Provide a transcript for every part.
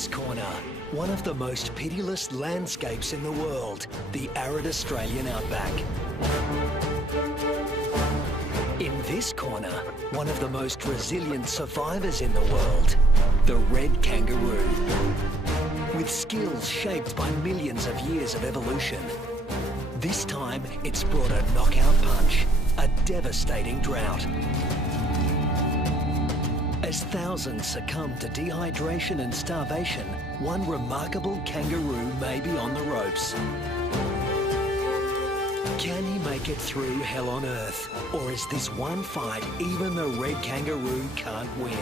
this corner, one of the most pitiless landscapes in the world, the arid Australian outback. In this corner, one of the most resilient survivors in the world, the red kangaroo. With skills shaped by millions of years of evolution, this time it's brought a knockout punch, a devastating drought. As thousands succumb to dehydration and starvation, one remarkable kangaroo may be on the ropes. Can he make it through hell on earth? Or is this one fight even the red kangaroo can't win?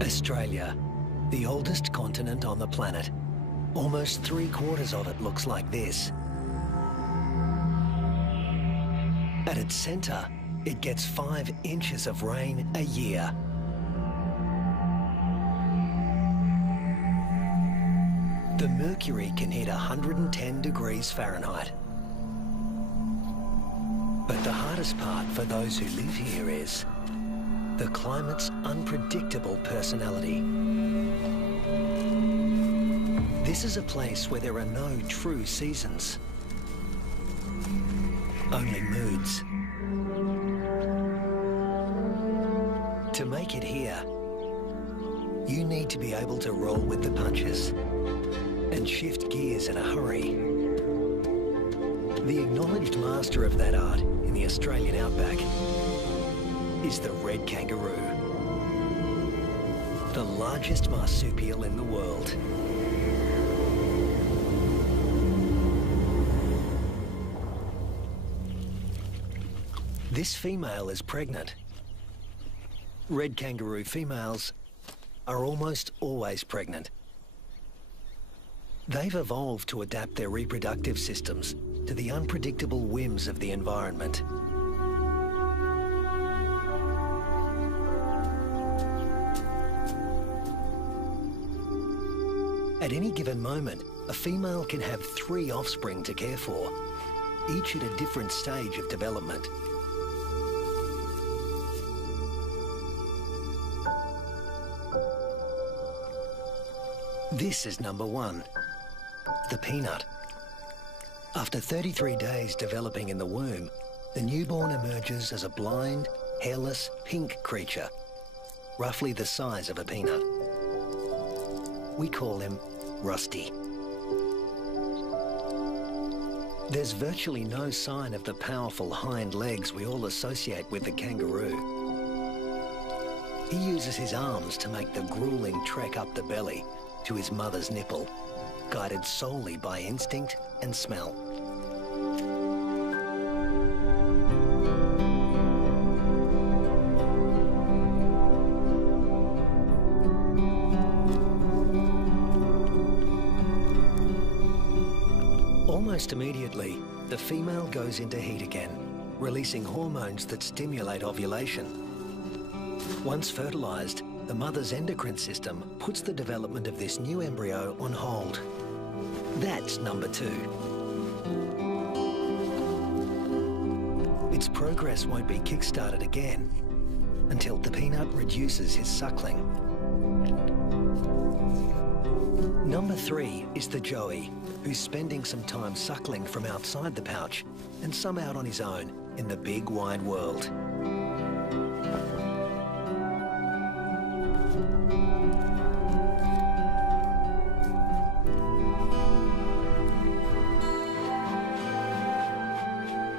Australia, the oldest continent on the planet. Almost 3/4 of it looks like this. At its centre, it gets 5 inches of rain a year. The mercury can hit 110 degrees Fahrenheit. But the hardest part for those who live here is the climate's unpredictable personality. This is a place where there are no true seasons, only moods. To make it here, you need to be able to roll with the punches and shift gears in a hurry. The acknowledged master of that art in the Australian outback is the red kangaroo, the largest marsupial in the world. This female is pregnant. Red kangaroo females are almost always pregnant. They've evolved to adapt their reproductive systems to the unpredictable whims of the environment. At any given moment, a female can have 3 offspring to care for, each at a different stage of development. This is number 1, the peanut. After 33 days developing in the womb, the newborn emerges as a blind, hairless, pink creature, roughly the size of a peanut. We call him Rusty. There's virtually no sign of the powerful hind legs we all associate with the kangaroo. He uses his arms to make the grueling trek up the belly to his mother's nipple, guided solely by instinct and smell. Almost immediately, the female goes into heat again, releasing hormones that stimulate ovulation. Once fertilized, the mother's endocrine system puts the development of this new embryo on hold. That's number 2. Its progress won't be kick-started again until the peanut reduces his suckling. Number 3 is the joey, who's spending some time suckling from outside the pouch and some out on his own in the big wide world.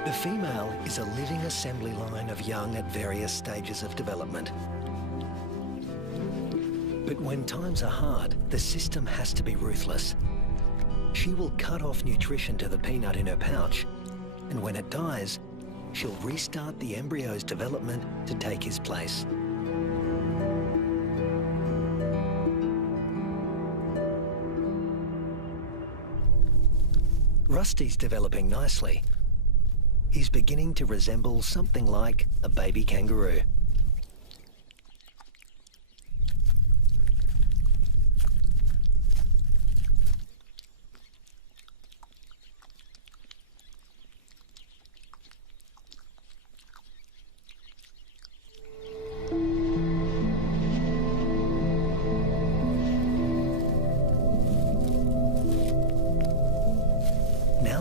The female is a living assembly line of young at various stages of development. But when times are hard, the system has to be ruthless. She will cut off nutrition to the peanut in her pouch, and when it dies, she'll restart the embryo's development to take his place. Rusty's developing nicely. He's beginning to resemble something like a baby kangaroo.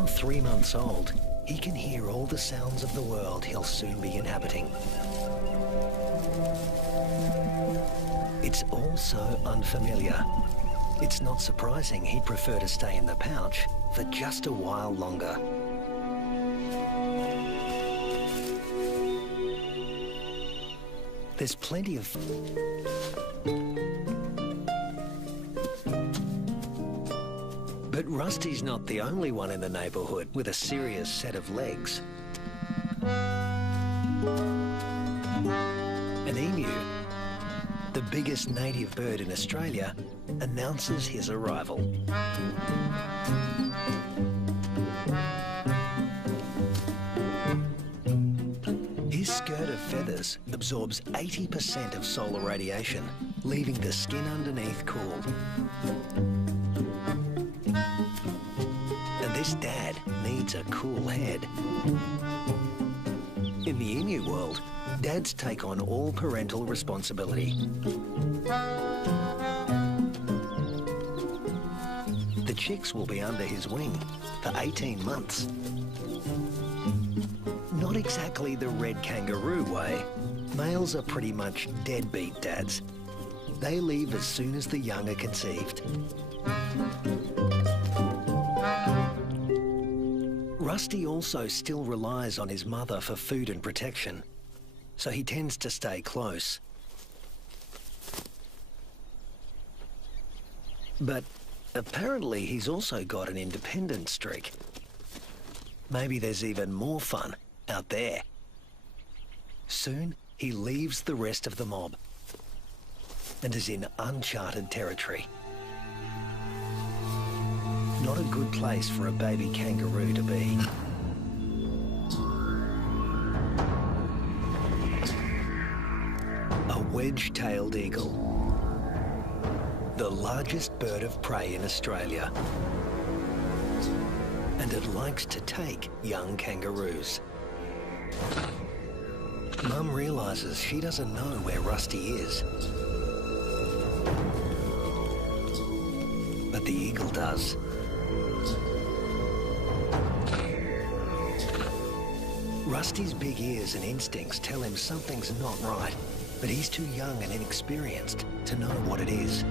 Now 3 months old, he can hear all the sounds of the world he'll soon be inhabiting. It's all so unfamiliar. It's not surprising he'd prefer to stay in the pouch for just a while longer. There's plenty of... But Rusty's not the only one in the neighbourhood with a serious set of legs. An emu, the biggest native bird in Australia, announces his arrival. His skirt of feathers absorbs 80% of solar radiation, leaving the skin underneath cool. And this dad needs a cool head. In the emu world, dads take on all parental responsibility. The chicks will be under his wing for 18 months. Not exactly the red kangaroo way. Males are pretty much deadbeat dads. They leave as soon as the young are conceived. Rusty also still relies on his mother for food and protection, so he tends to stay close. But apparently he's also got an independent streak. Maybe there's even more fun out there. Soon he leaves the rest of the mob and is in uncharted territory. Not a good place for a baby kangaroo to be. A wedge-tailed eagle, the largest bird of prey in Australia. And it likes to take young kangaroos. Mum realises she doesn't know where Rusty is. But the eagle does. Rusty's big ears and instincts tell him something's not right, but he's too young and inexperienced to know what it is.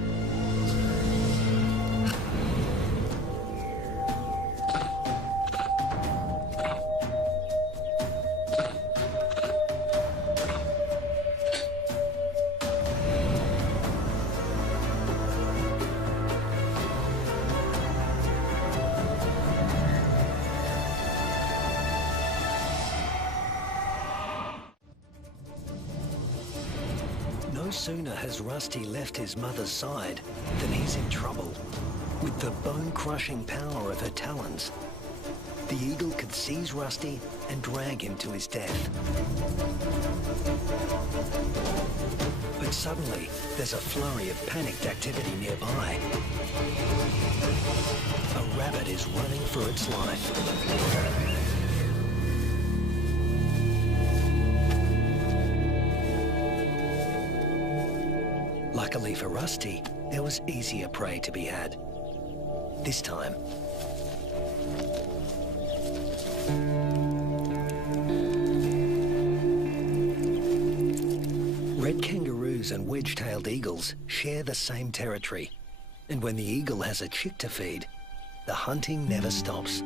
No sooner has Rusty left his mother's side than he's in trouble. With the bone-crushing power of her talons, the eagle could seize Rusty and drag him to his death. But suddenly, there's a flurry of panicked activity nearby. A rabbit is running for its life. Luckily for Rusty, there was easier prey to be had. This time, red kangaroos and wedge-tailed eagles share the same territory. And when the eagle has a chick to feed, the hunting never stops.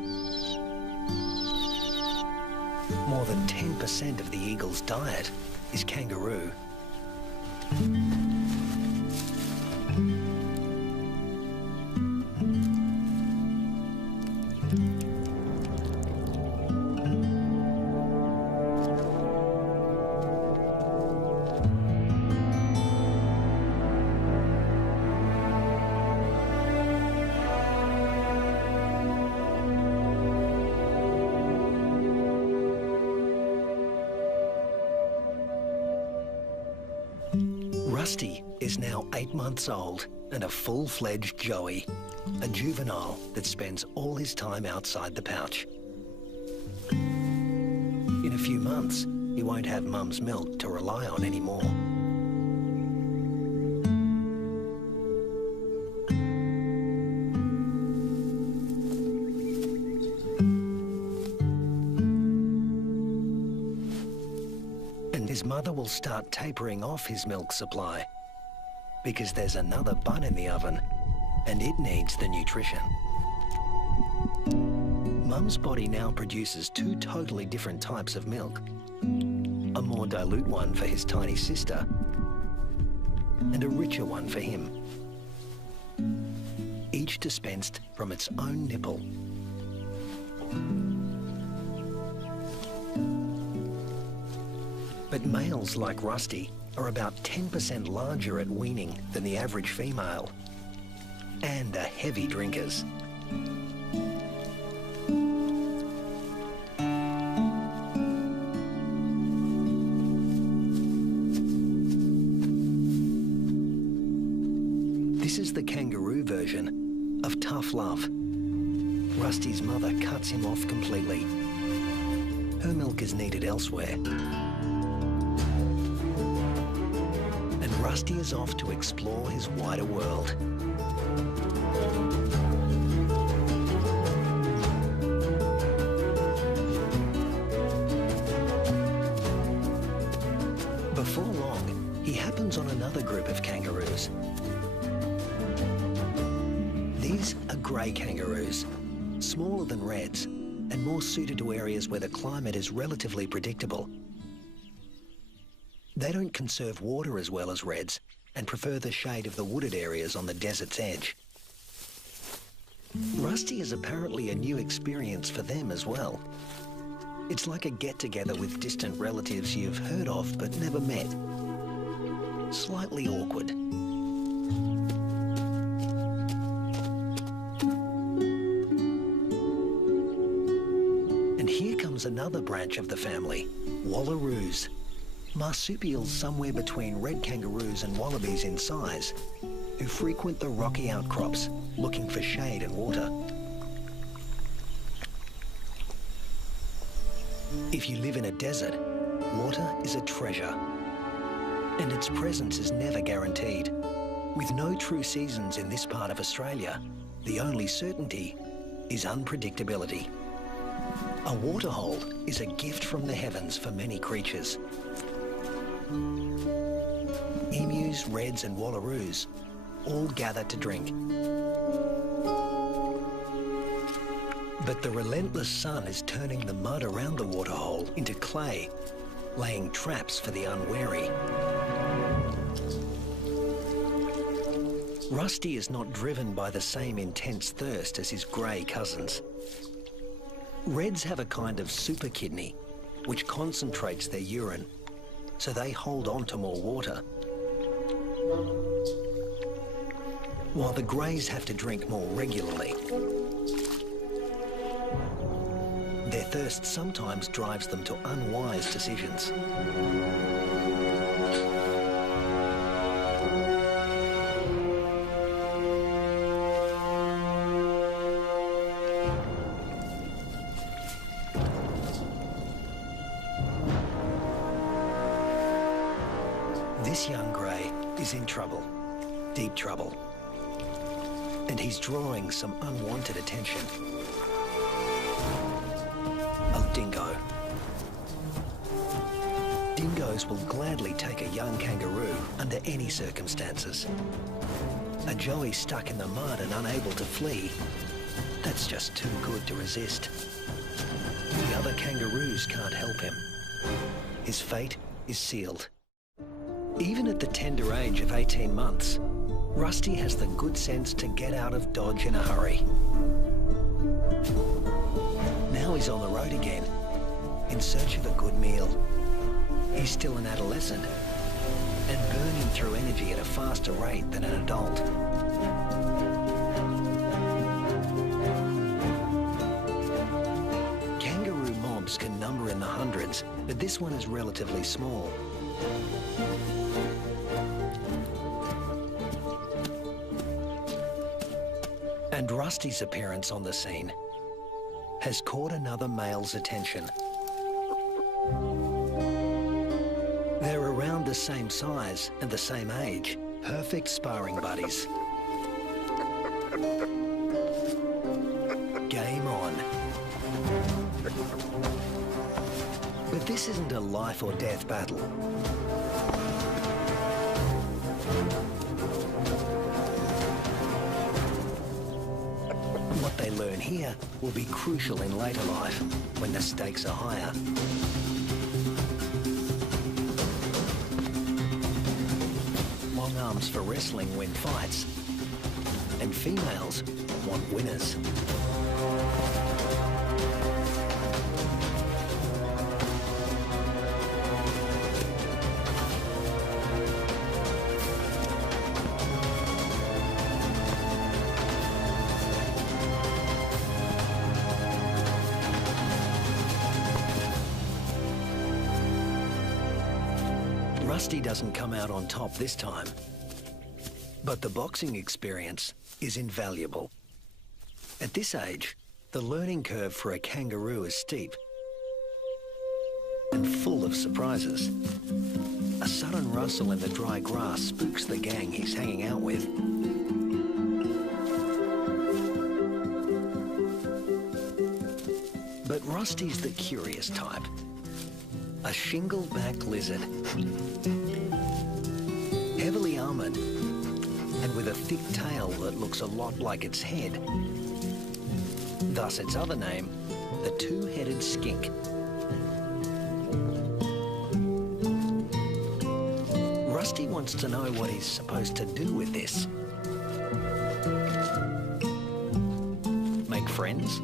More than 10% of the eagle's diet is kangaroo. Rusty is now 8 months old and a full-fledged joey, a juvenile that spends all his time outside the pouch. In a few months, he won't have Mum's milk to rely on anymore. father will start tapering off his milk supply because there's another bun in the oven and it needs the nutrition. Mum's body now produces two totally different types of milk. A more dilute one for his tiny sister and a richer one for him. Each dispensed from its own nipple. But males like Rusty are about 10% larger at weaning than the average female and are heavy drinkers. This is the kangaroo version of tough love. Rusty's mother cuts him off completely. Her milk is needed elsewhere. And Rusty is off to explore his wider world. Before long, he happens on another group of kangaroos. These are grey kangaroos, smaller than reds and more suited to areas where the climate is relatively predictable. They don't conserve water as well as reds and prefer the shade of the wooded areas on the desert's edge. Rusty is apparently a new experience for them as well. It's like a get-together with distant relatives you've heard of but never met. Slightly awkward. And here comes another branch of the family, wallaroos. Marsupials somewhere between red kangaroos and wallabies in size, who frequent the rocky outcrops looking for shade and water. If you live in a desert, water is a treasure, and its presence is never guaranteed. With no true seasons in this part of Australia, the only certainty is unpredictability. A waterhole is a gift from the heavens for many creatures. Emus, reds and wallaroos all gather to drink. But the relentless sun is turning the mud around the waterhole into clay, laying traps for the unwary. Rusty is not driven by the same intense thirst as his grey cousins. Reds have a kind of super kidney, which concentrates their urine, so they hold on to more water. While the greys have to drink more regularly. Their thirst sometimes drives them to unwise decisions. This young grey is in trouble, deep trouble, and he's drawing some unwanted attention. A dingo. Dingoes will gladly take a young kangaroo under any circumstances. A joey stuck in the mud and unable to flee, that's just too good to resist. The other kangaroos can't help him. His fate is sealed. Even at the tender age of 18 months, Rusty has the good sense to get out of Dodge in a hurry. Now he's on the road again, in search of a good meal. He's still an adolescent, and burning through energy at a faster rate than an adult. Kangaroo mobs can number in the hundreds, but this one is relatively small. And Rusty's appearance on the scene has caught another male's attention. They're around the same size and the same age, perfect sparring buddies. Game on. But this isn't a life or death battle. What they learn here will be crucial in later life, when the stakes are higher. Long arms for wrestling win fights, and females want winners. Rusty doesn't come out on top this time, but the boxing experience is invaluable. At this age, the learning curve for a kangaroo is steep and full of surprises. A sudden rustle in the dry grass spooks the gang he's hanging out with. But Rusty's the curious type. A shingle-backed lizard, heavily armoured and with a thick tail that looks a lot like its head. Thus its other name, the two-headed skink. Rusty wants to know what he's supposed to do with this. Make friends?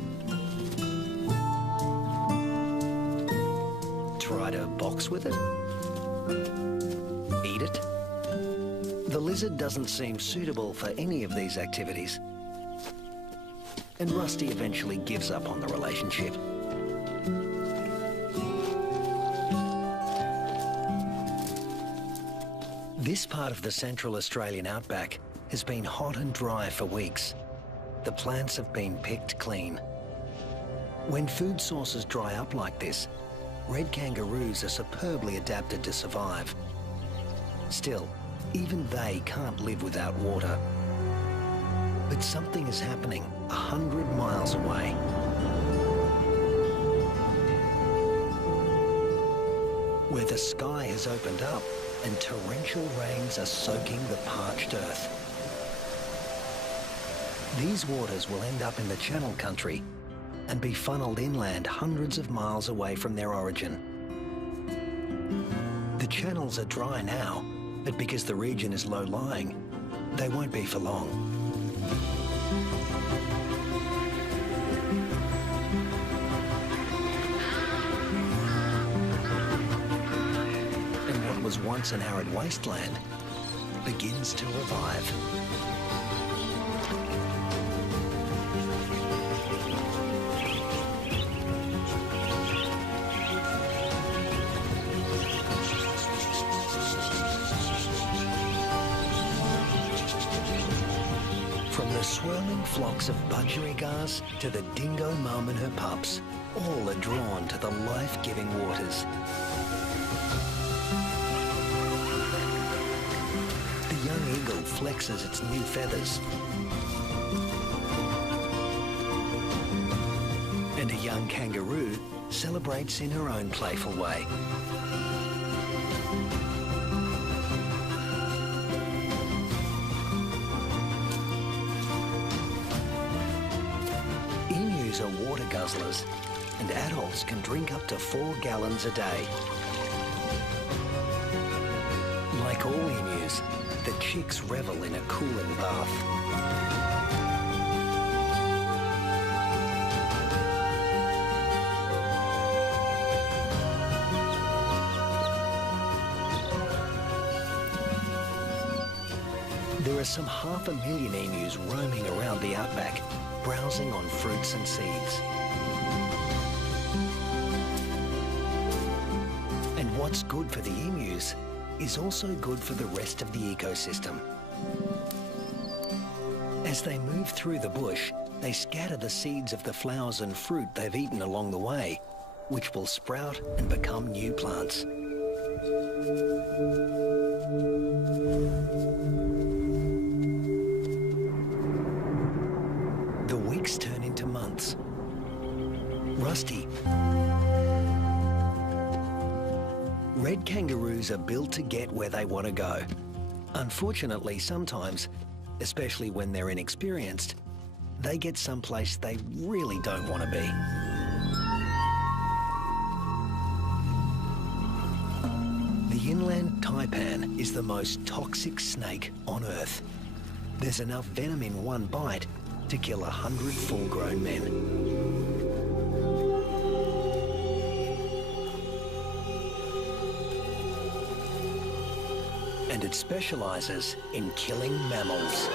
Try to box with it? Eat it? The lizard doesn't seem suitable for any of these activities. And Rusty eventually gives up on the relationship. This part of the Central Australian outback has been hot and dry for weeks. The plants have been picked clean. When food sources dry up like this, red kangaroos are superbly adapted to survive. Still, even they can't live without water. But something is happening 100 miles away. Where the sky has opened up and torrential rains are soaking the parched earth. These waters will end up in the Channel Country and be funneled inland hundreds of miles away from their origin. The channels are dry now, but because the region is low-lying, they won't be for long. And what was once an arid wasteland begins to revive. From the swirling flocks of budgerigars to the dingo mum and her pups, all are drawn to the life-giving waters. The young eagle flexes its new feathers. And a young kangaroo celebrates in her own playful way. Emus are water guzzlers, and adults can drink up to 4 gallons a day. Like all emus, the chicks revel in a cooling bath. There are some 500,000 emus roaming around the outback, browsing on fruits and seeds. And what's good for the emus is also good for the rest of the ecosystem. As they move through the bush, they scatter the seeds of the flowers and fruit they've eaten along the way, which will sprout and become new plants. The weeks turn into months. Rusty Red kangaroos are built to get where they want to go. Unfortunately, sometimes, especially when they're inexperienced, they get someplace they really don't want to be. The inland taipan is the most toxic snake on Earth. There's enough venom in one bite to kill 100 full-grown men. And it specialises in killing mammals.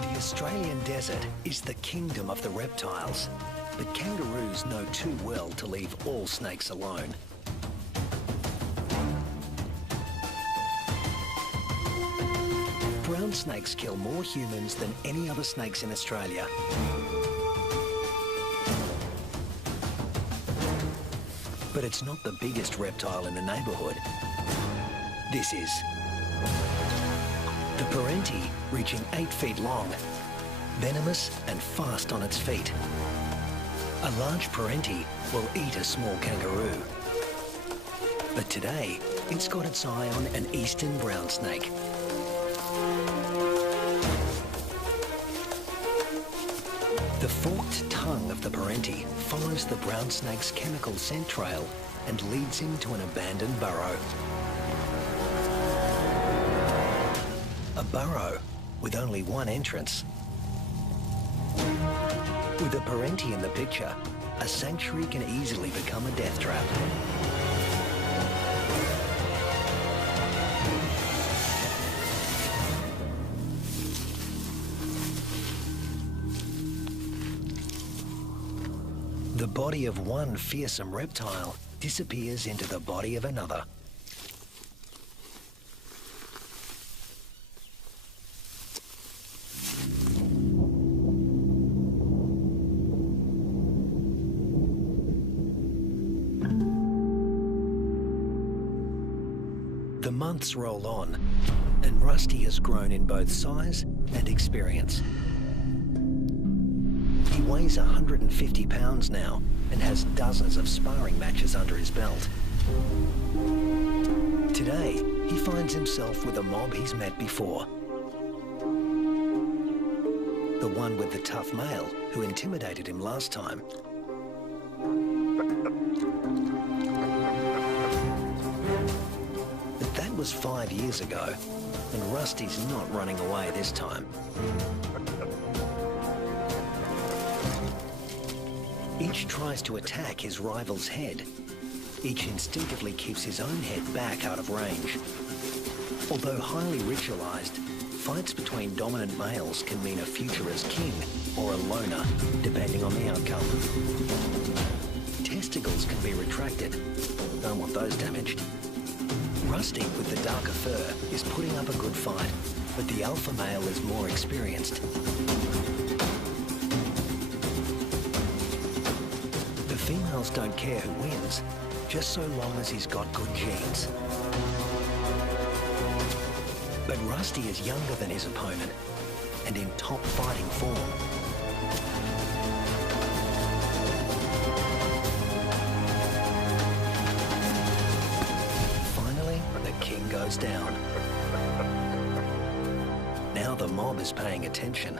The Australian desert is the kingdom of the reptiles, but kangaroos know too well to leave all snakes alone. Brown snakes kill more humans than any other snakes in Australia. But it's not the biggest reptile in the neighbourhood. This is. The parenti, reaching 8 feet long, venomous and fast on its feet. A large parenti will eat a small kangaroo. But today, it's got its eye on an eastern brown snake. The forked tongue of the parenti follows the brown snake's chemical scent trail and leads him to an abandoned burrow. A burrow with only one entrance. With a parenti in the picture, a sanctuary can easily become a death trap. The body of one fearsome reptile disappears into the body of another. The months roll on, and Rusty has grown in both size and experience. He weighs 150 pounds now and has dozens of sparring matches under his belt. Today, he finds himself with a mob he's met before. The one with the tough male who intimidated him last time. But that was 5 years ago, and Rusty's not running away this time. Each tries to attack his rival's head. Each instinctively keeps his own head back out of range. Although highly ritualized, fights between dominant males can mean a future as king or a loner, depending on the outcome. Testicles can be retracted. Don't want those damaged. Rusty, with the darker fur, is putting up a good fight, but the alpha male is more experienced. Females don't care who wins, just so long as he's got good genes. But Rusty is younger than his opponent and in top fighting form. Finally, the king goes down. Now the mob is paying attention.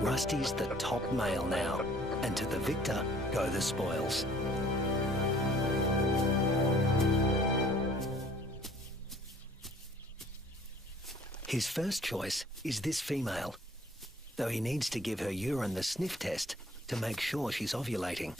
Rusty's the top male now, and to the victor go the spoils. His first choice is this female, though he needs to give her urine the sniff test to make sure she's ovulating.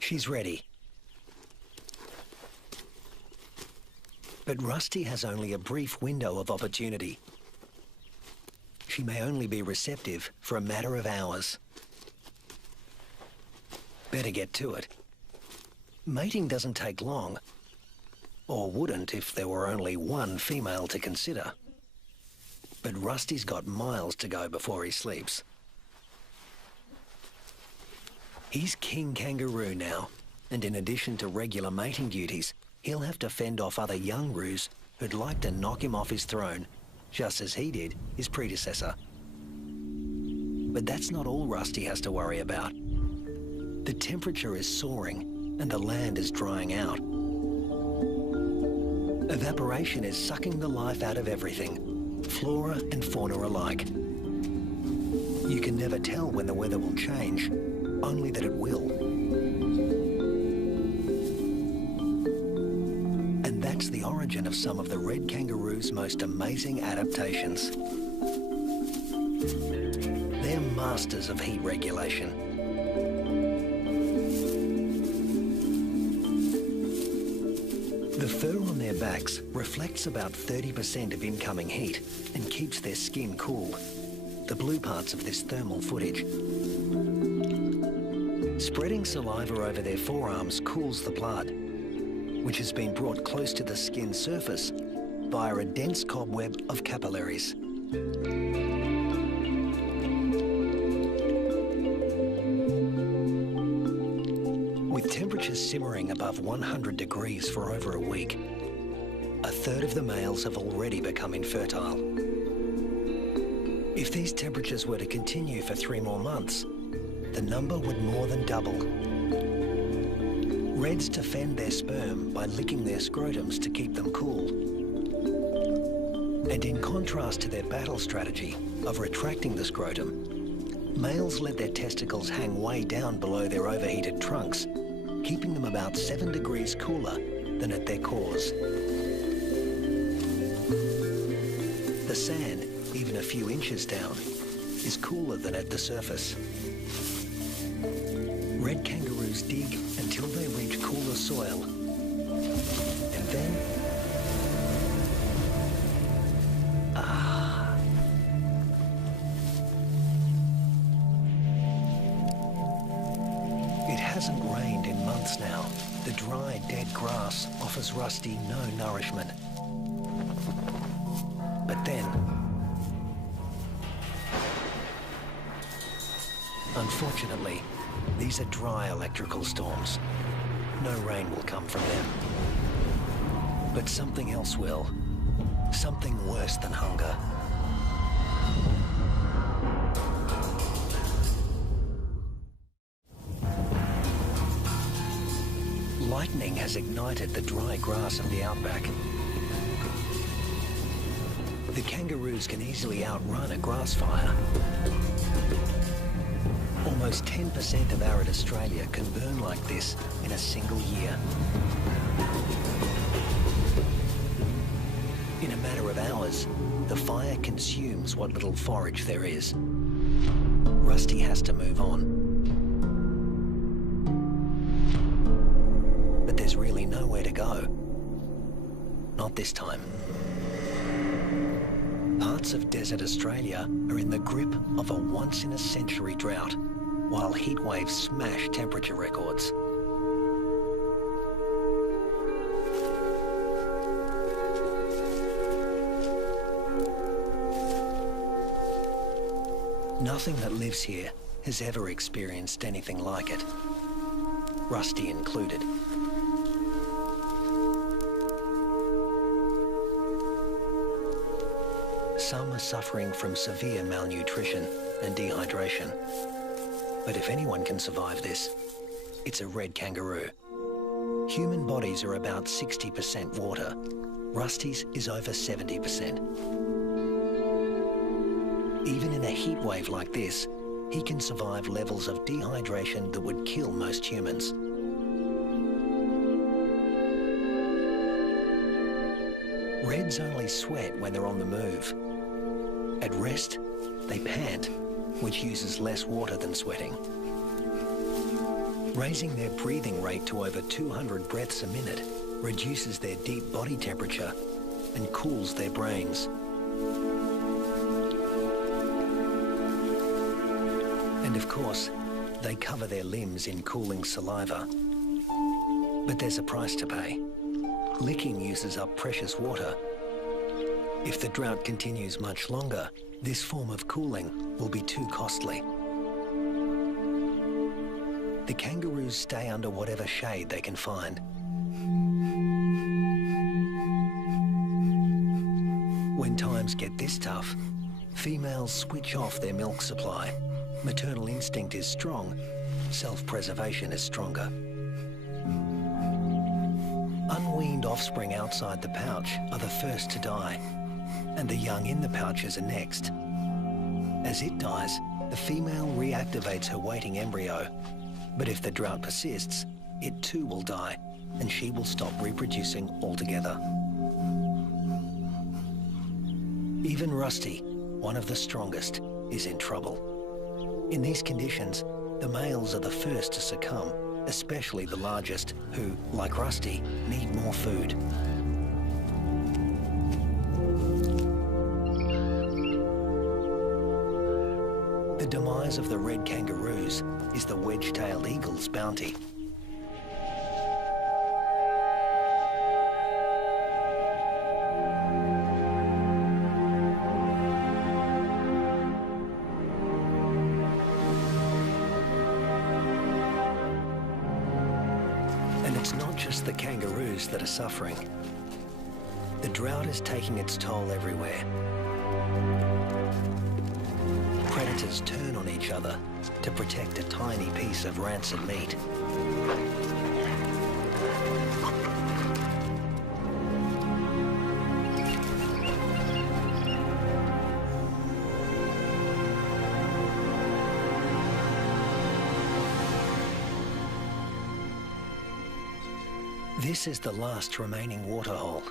She's ready. But Rusty has only a brief window of opportunity. She may only be receptive for a matter of hours. Better get to it. Mating doesn't take long, or wouldn't if there were only one female to consider. But Rusty's got miles to go before he sleeps. He's king kangaroo now, and in addition to regular mating duties, he'll have to fend off other young roos who'd like to knock him off his throne, just as he did his predecessor. But that's not all Rusty has to worry about. The temperature is soaring and the land is drying out. Evaporation is sucking the life out of everything, flora and fauna alike. You can never tell when the weather will change, only that it will. And that's the origin of some of the red kangaroo's most amazing adaptations. They're masters of heat regulation. The fur on their backs reflects about 30% of incoming heat and keeps their skin cool, the blue parts of this thermal footage. Spreading saliva over their forearms cools the blood, which has been brought close to the skin surface via a dense cobweb of capillaries. With temperatures simmering above 100 degrees for over a week, a third of the males have already become infertile. If these temperatures were to continue for 3 more months, the number would more than double. Reds defend their sperm by licking their scrotums to keep them cool. And in contrast to their battle strategy of retracting the scrotum, males let their testicles hang way down below their overheated trunks, keeping them about 7 degrees cooler than at their cores. The sand, even a few inches down, is cooler than at the surface. Red kangaroos dig until they reach cooler soil, and then, it hasn't rained in months now. The dry, dead grass offers Rusty no nourishment. But then, unfortunately, these are dry electrical storms. No rain will come from them. But something else will. Something worse than hunger. Lightning has ignited the dry grass of the outback. The kangaroos can easily outrun a grass fire. Almost 10% of arid Australia can burn like this in a single year. In a matter of hours, the fire consumes what little forage there is. Rusty has to move on. But there's really nowhere to go. Not this time. Parts of desert Australia are in the grip of a once-in-a-century drought, while heat waves smash temperature records. Nothing that lives here has ever experienced anything like it, Rusty included. Some are suffering from severe malnutrition and dehydration. But if anyone can survive this, it's a red kangaroo. Human bodies are about 60% water. Rusty's is over 70%. Even in a heat wave like this, he can survive levels of dehydration that would kill most humans. Reds only sweat when they're on the move. At rest, they pant, which uses less water than sweating. Raising their breathing rate to over 200 breaths a minute reduces their deep body temperature and cools their brains. And of course, they cover their limbs in cooling saliva. But there's a price to pay. Licking uses up precious water, If the drought continues much longer, this form of cooling will be too costly. The kangaroos stay under whatever shade they can find. When times get this tough, females switch off their milk supply. Maternal instinct is strong, self-preservation is stronger. Unweaned offspring outside the pouch are the first to die, and the young in the pouches are next. As it dies, the female reactivates her waiting embryo. But if the drought persists, it too will die, and she will stop reproducing altogether. Even Rusty, one of the strongest, is in trouble. In these conditions, the males are the first to succumb, especially the largest, who, like Rusty, need more food. The demise of the red kangaroos is the wedge-tailed eagle's bounty. And it's not just the kangaroos that are suffering. The drought is taking its toll everywhere. Predators turn on each other to protect a tiny piece of rancid meat. This is the last remaining waterhole.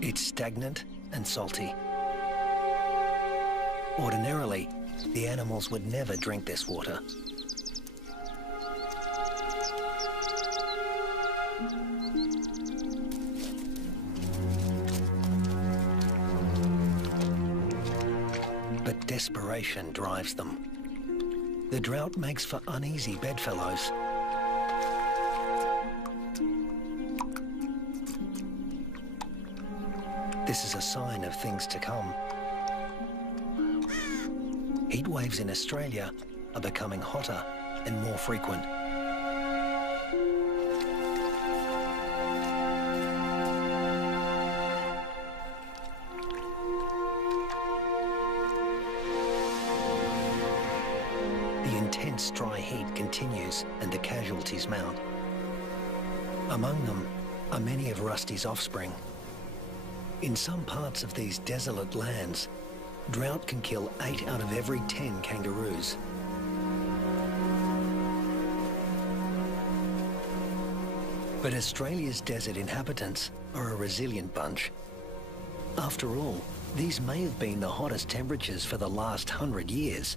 It's stagnant and salty. Ordinarily, the animals would never drink this water. But desperation drives them. The drought makes for uneasy bedfellows. This is a sign of things to come. Heat waves in Australia are becoming hotter and more frequent. The intense dry heat continues and the casualties mount. Among them are many of Rusty's offspring. In some parts of these desolate lands, drought can kill 8 out of every 10 kangaroos. But Australia's desert inhabitants are a resilient bunch. After all, these may have been the hottest temperatures for the last 100 years.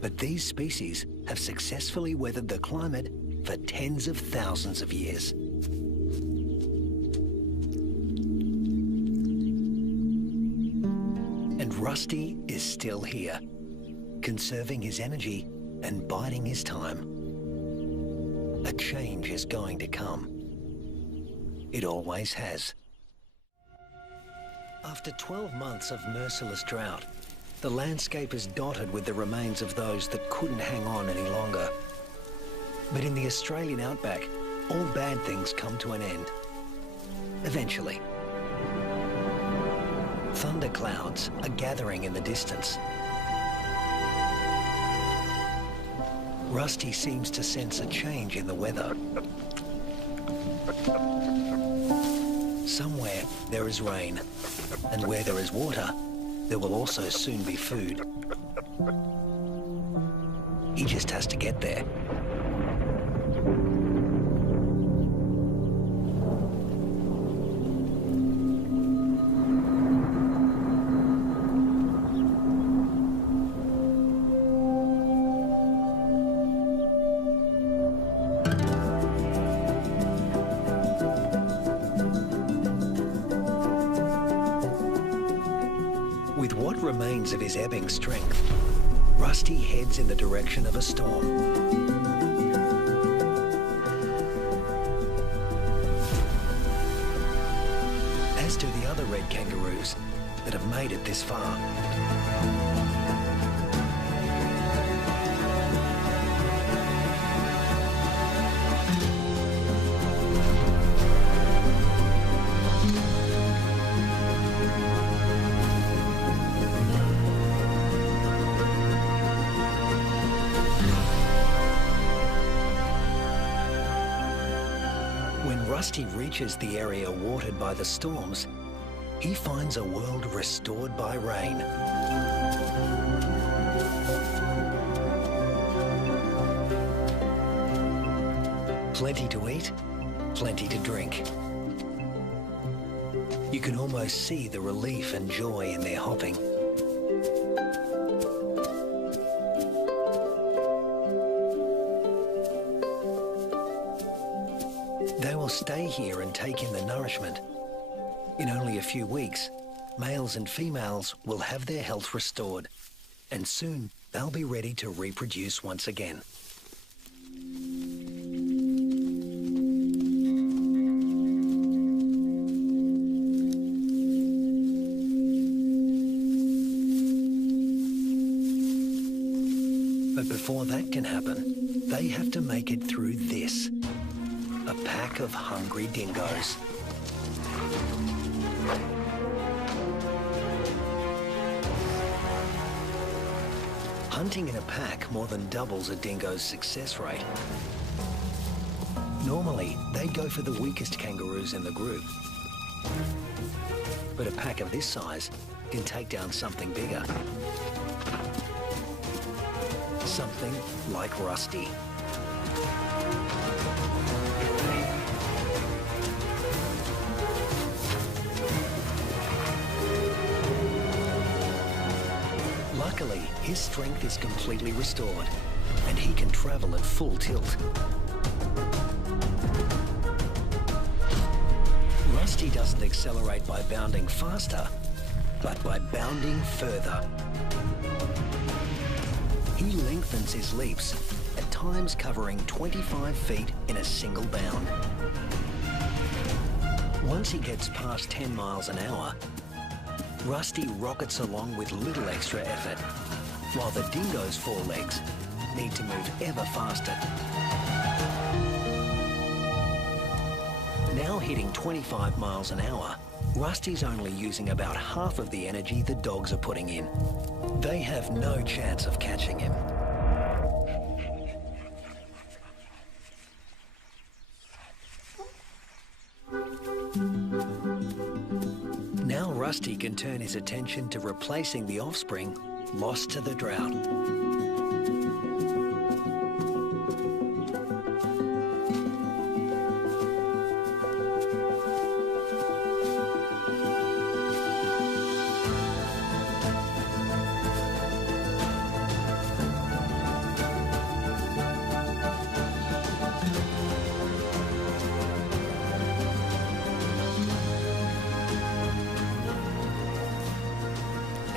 But these species have successfully weathered the climate for tens of thousands of years. And Rusty is still here, conserving his energy and biding his time. A change is going to come. It always has. After 12 months of merciless drought, the landscape is dotted with the remains of those that couldn't hang on any longer. But in the Australian outback, all bad things come to an end. Eventually. Thunderclouds are gathering in the distance. Rusty seems to sense a change in the weather. Somewhere there is rain, and where there is water, there will also soon be food. He just has to get there. With what remains of his ebbing strength, Rusty heads in the direction of a storm. As do the other red kangaroos that have made it this far. When Rusty reaches the area watered by the storms, he finds a world restored by rain. Plenty to eat, plenty to drink. You can almost see the relief and joy in their hopping. They will stay here and take in the nourishment. In only a few weeks, males and females will have their health restored, and soon they'll be ready to reproduce once again. But before that can happen, they have to make it through this. A pack of hungry dingoes. Hunting in a pack more than doubles a dingo's success rate. Normally, they go for the weakest kangaroos in the group. But a pack of this size can take down something bigger. Something like Rusty. Luckily, his strength is completely restored, and he can travel at full tilt. Rusty doesn't accelerate by bounding faster, but by bounding further. He lengthens his leaps, at times covering 25 feet in a single bound. Once he gets past 10 miles an hour, Rusty rockets along with little extra effort, while the dingo's forelegs need to move ever faster. Now hitting 25 miles an hour, Rusty's only using about half of the energy the dogs are putting in. They have no chance of catching him. Now Rusty can turn his attention to replacing the offspring lost to the drought.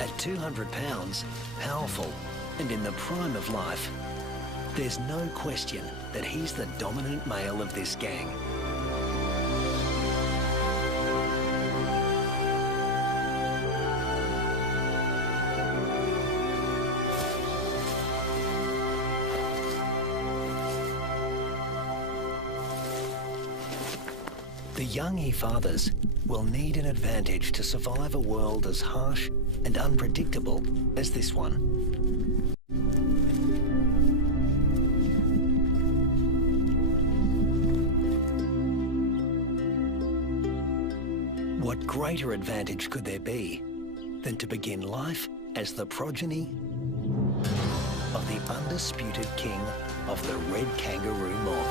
At 200 pounds, powerful, and in the prime of life, there's no question that he's the dominant male of this gang. The young he-fathers will need an advantage to survive a world as harsh and unpredictable as this one. What greater advantage could there be than to begin life as the progeny of the undisputed king of the red kangaroo mob?